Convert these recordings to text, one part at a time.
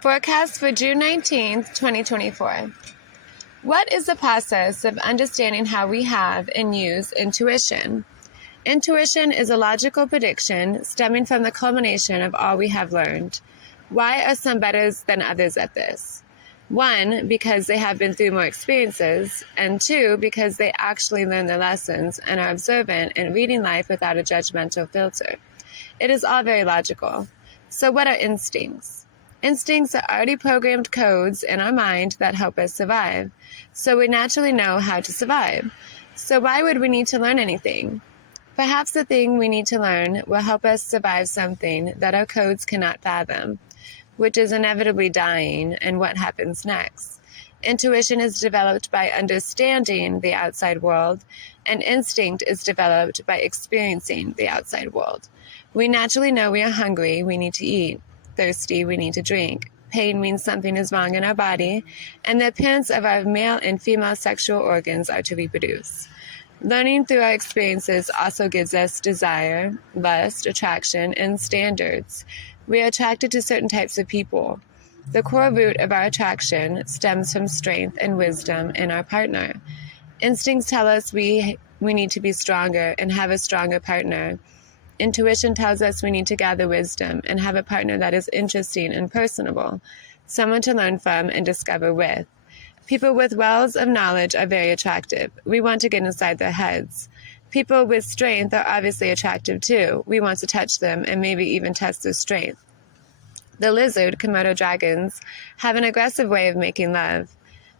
Forecast for June 19th, 2024. What is the process of understanding how we have and use intuition? Intuition is a logical prediction stemming from the culmination of all we have learned. Why are some better than others at this? 1, because they have been through more experiences, and 2, because they actually learn their lessons and are observant and reading life without a judgmental filter. It is all very logical. So what are instincts? Instincts are already programmed codes in our mind that help us survive. So we naturally know how to survive. So why would we need to learn anything? Perhaps the thing we need to learn will help us survive something that our codes cannot fathom, which is inevitably dying and what happens next. Intuition is developed by understanding the outside world, and instinct is developed by experiencing the outside world. We naturally know we are hungry, we need to eat. Thirsty, we need to drink. Pain means something is wrong in our body, and the appearance of our male and female sexual organs are to reproduce. Learning through our experiences also gives us desire, lust, attraction, and standards. We are attracted to certain types of people. The core root of our attraction stems from strength and wisdom in our partner. Instincts tell us we need to be stronger and have a stronger partner. Intuition tells us we need to gather wisdom and have a partner that is interesting and personable, someone to learn from and discover with. People with wells of knowledge are very attractive. We want to get inside their heads. People with strength are obviously attractive too. We want to touch them and maybe even test their strength. The lizard, Komodo dragons, have an aggressive way of making love.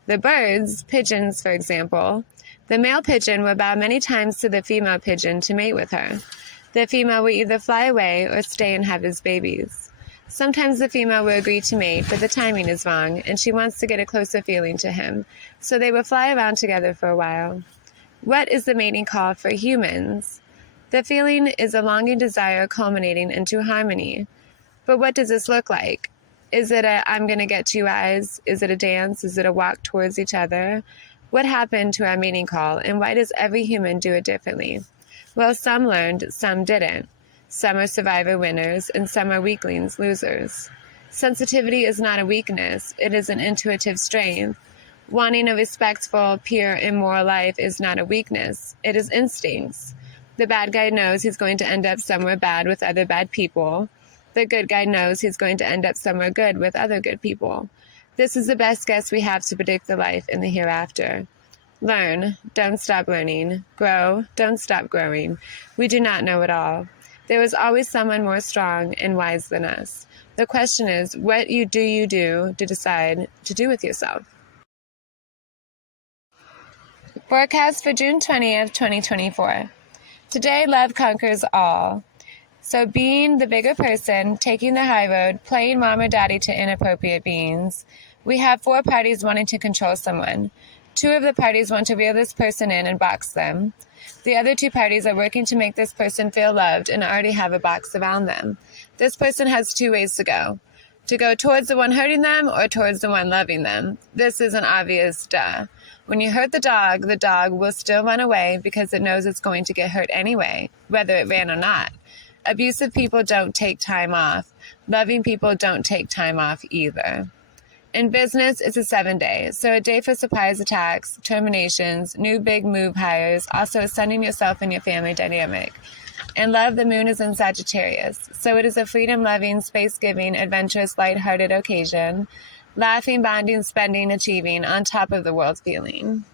The birds, pigeons for example, the male pigeon will bow many times to the female pigeon to mate with her. The female will either fly away or stay and have his babies. Sometimes the female will agree to mate, but the timing is wrong, and she wants to get a closer feeling to him, so they will fly around together for a while. What is the mating call for humans? The feeling is a longing desire culminating into harmony. But what does this look like? Is it a I'm gonna get 2 eyes? Is it a dance? Is it a walk towards each other? What happened to our mating call, and why does every human do it differently? Well, some learned, some didn't. Some are survivor winners, and some are weaklings, losers. Sensitivity is not a weakness, it is an intuitive strength. Wanting a respectful, pure, immoral life is not a weakness, it is instincts. The bad guy knows he's going to end up somewhere bad with other bad people. The good guy knows he's going to end up somewhere good with other good people. This is the best guess we have to predict the life in the hereafter. Learn, don't stop learning. Grow, don't stop growing. We do not know it all. There is always someone more strong and wise than us. The question is, what do you do to decide to do with yourself? Forecast for June 20th, 2024. Today, love conquers all. So being the bigger person, taking the high road, playing mom or daddy to inappropriate beings. We have 4 parties wanting to control someone. 2 of the parties want to reel this person in and box them. The other 2 parties are working to make this person feel loved and already have a box around them. This person has 2 ways to go towards the one hurting them or towards the one loving them. This is an obvious duh. When you hurt the dog will still run away because it knows it's going to get hurt anyway, whether it ran or not. Abusive people don't take time off. Loving people don't take time off either. In business, it's a 7-day, so a day for surprise attacks, terminations, new big move hires, also ascending yourself and your family dynamic. In love, the moon is in Sagittarius, so it is a freedom-loving, space-giving, adventurous, light-hearted occasion, laughing, bonding, spending, achieving, on top of the world feeling.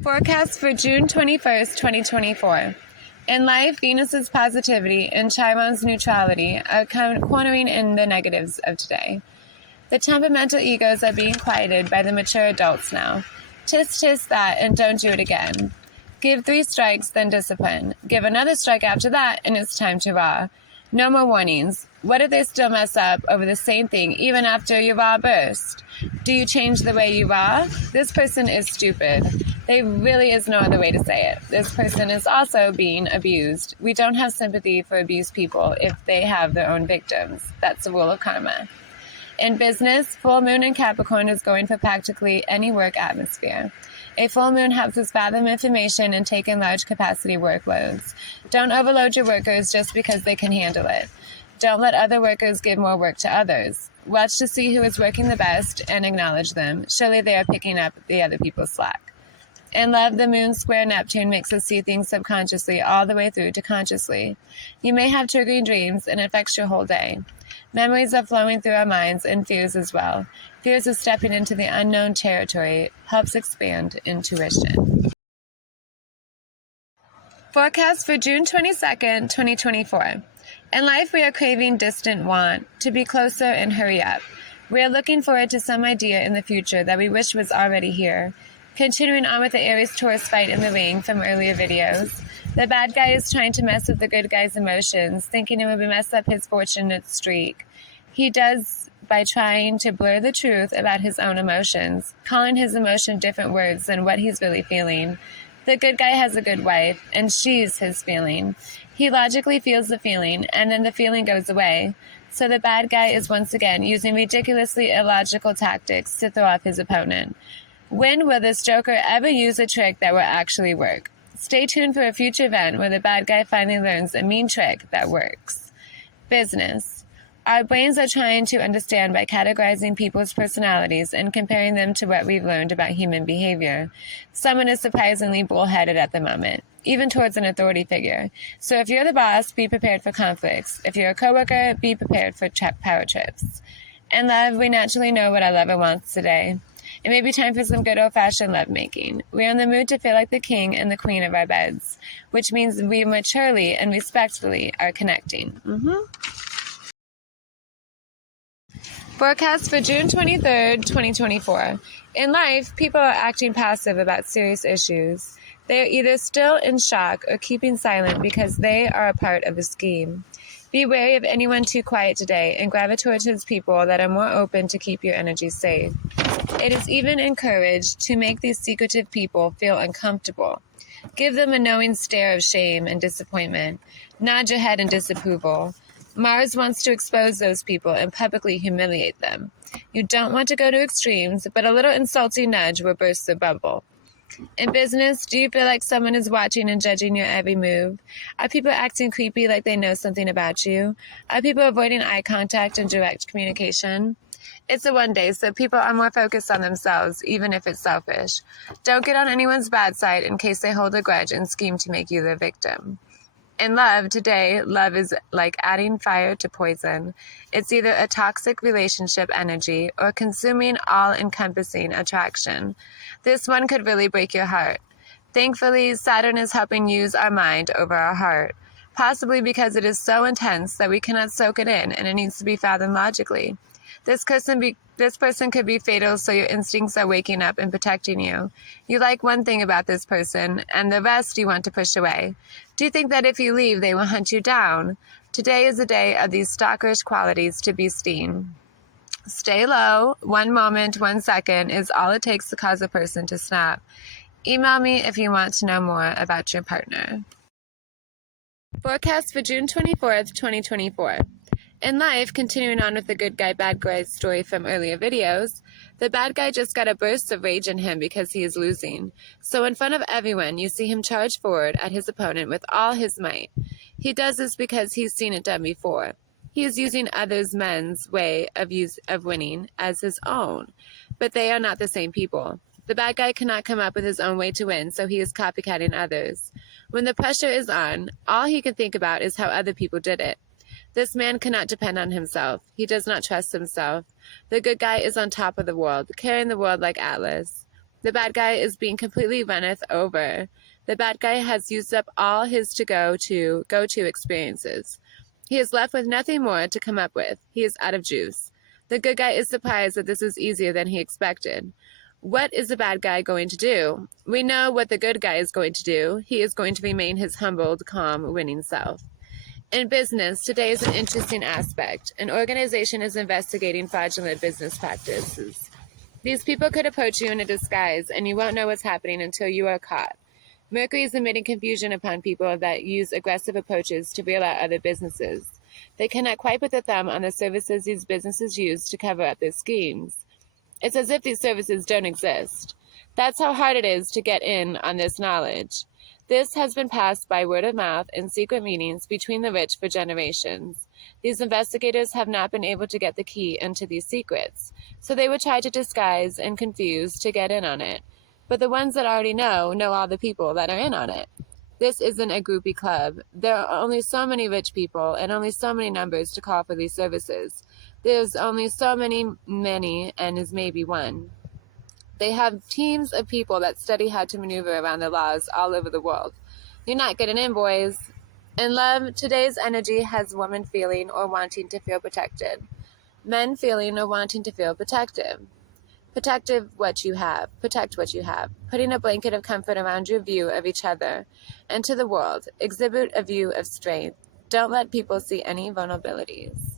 Forecast for June 21st, 2024. In life, Venus's positivity and Chiron's neutrality are cornering in the negatives of today. The temperamental egos are being quieted by the mature adults now. Tisk that and don't do it again. Give 3 strikes, then discipline. Give another strike after that, and it's time to raw. No more warnings. What if they still mess up over the same thing even after your raw burst? Do you change the way you raw? This person is stupid. There really is no other way to say it. This person is also being abused. We don't have sympathy for abused people if they have their own victims. That's the rule of karma. In business, full moon in Capricorn is going for practically any work atmosphere. A full moon helps us fathom information and take in large capacity workloads. Don't overload your workers just because they can handle it. Don't let other workers give more work to others. Watch to see who is working the best and acknowledge them. Surely they are picking up the other people's slack. In love, the moon square Neptune makes us see things subconsciously all the way through to consciously. You may have triggering dreams and it affects your whole day. Memories are flowing through our minds and fears as well. Fears of stepping into the unknown territory helps expand intuition. Forecast for June 22nd, 2024. In life, we are craving distant want, to be closer and hurry up. We are looking forward to some idea in the future that we wish was already here. Continuing on with the Aries-Taurus fight in the ring from earlier videos, the bad guy is trying to mess with the good guy's emotions, thinking it would mess up his fortunate streak. He does by trying to blur the truth about his own emotions, calling his emotion different words than what he's really feeling. The good guy has a good wife, and she's his feeling. He logically feels the feeling, and then the feeling goes away. So the bad guy is once again using ridiculously illogical tactics to throw off his opponent. When will this Joker ever use a trick that will actually work? Stay tuned for a future event where the bad guy finally learns a mean trick that works. Business. Our brains are trying to understand by categorizing people's personalities and comparing them to what we've learned about human behavior. Someone is surprisingly bullheaded at the moment, even towards an authority figure. So if you're the boss, be prepared for conflicts. If you're a coworker, be prepared for power trips. In love, we naturally know what our lover wants today. It may be time for some good old-fashioned lovemaking. We're in the mood to feel like the king and the queen of our beds, which means we maturely and respectfully are connecting. Forecast for June 23rd, 2024. In life, people are acting passive about serious issues. They are either still in shock or keeping silent because they are a part of a scheme. Be wary of anyone too quiet today and gravitate towards people that are more open to keep your energy safe. It is even encouraged to make these secretive people feel uncomfortable. Give them a knowing stare of shame and disappointment. Nod your head in disapproval. Mars wants to expose those people and publicly humiliate them. You don't want to go to extremes, but a little insulting nudge will burst the bubble. In business, do you feel like someone is watching and judging your every move? Are people acting creepy like they know something about you? Are people avoiding eye contact and direct communication? It's a one day, so people are more focused on themselves, even if it's selfish. Don't get on anyone's bad side in case they hold a grudge and scheme to make you their victim. In love, today, love is like adding fire to poison. It's either a toxic relationship energy or consuming, all-encompassing attraction. This one could really break your heart. Thankfully, Saturn is helping use our mind over our heart, possibly because it is so intense that we cannot soak it in and it needs to be fathomed logically. This person could be fatal, so your instincts are waking up and protecting you. You like one thing about this person, and the rest you want to push away. Do you think that if you leave, they will hunt you down? Today is a day of these stalkerish qualities to be seen. Stay low. 1 moment, 1 second is all it takes to cause a person to snap. Email me if you want to know more about your partner. Forecast for June 24th, 2024. In life, continuing on with the good guy, bad guy story from earlier videos, the bad guy just got a burst of rage in him because he is losing. So in front of everyone, you see him charge forward at his opponent with all his might. He does this because he's seen it done before. He is using others' men's way of winning as his own, but they are not the same people. The bad guy cannot come up with his own way to win, so he is copycatting others. When the pressure is on, all he can think about is how other people did it. This man cannot depend on himself. He does not trust himself. The good guy is on top of the world, carrying the world like Atlas. The bad guy is being completely runneth over. The bad guy has used up all his go-to experiences. He is left with nothing more to come up with. He is out of juice. The good guy is surprised that this is easier than he expected. What is the bad guy going to do? We know what the good guy is going to do. He is going to remain his humbled, calm, winning self. In business, today is an interesting aspect. An organization is investigating fraudulent business practices. These people could approach you in a disguise, and you won't know what's happening until you are caught. Mercury is emitting confusion upon people that use aggressive approaches to reel out other businesses. They cannot quite put the thumb on the services these businesses use to cover up their schemes. It's as if these services don't exist. That's how hard it is to get in on this knowledge. This has been passed by word of mouth and secret meetings between the rich for generations. These investigators have not been able to get the key into these secrets, so they would try to disguise and confuse to get in on it. But the ones that already know all the people that are in on it. This isn't a groupie club. There are only so many rich people and only so many numbers to call for these services. There's only so many, and is maybe one. They have teams of people that study how to maneuver around the laws all over the world. You're not getting in, boys. In love, today's energy has women feeling or wanting to feel protected. Men feeling or wanting to feel protective. Protect what you have. Putting a blanket of comfort around your view of each other and to the world. Exhibit a view of strength. Don't let people see any vulnerabilities.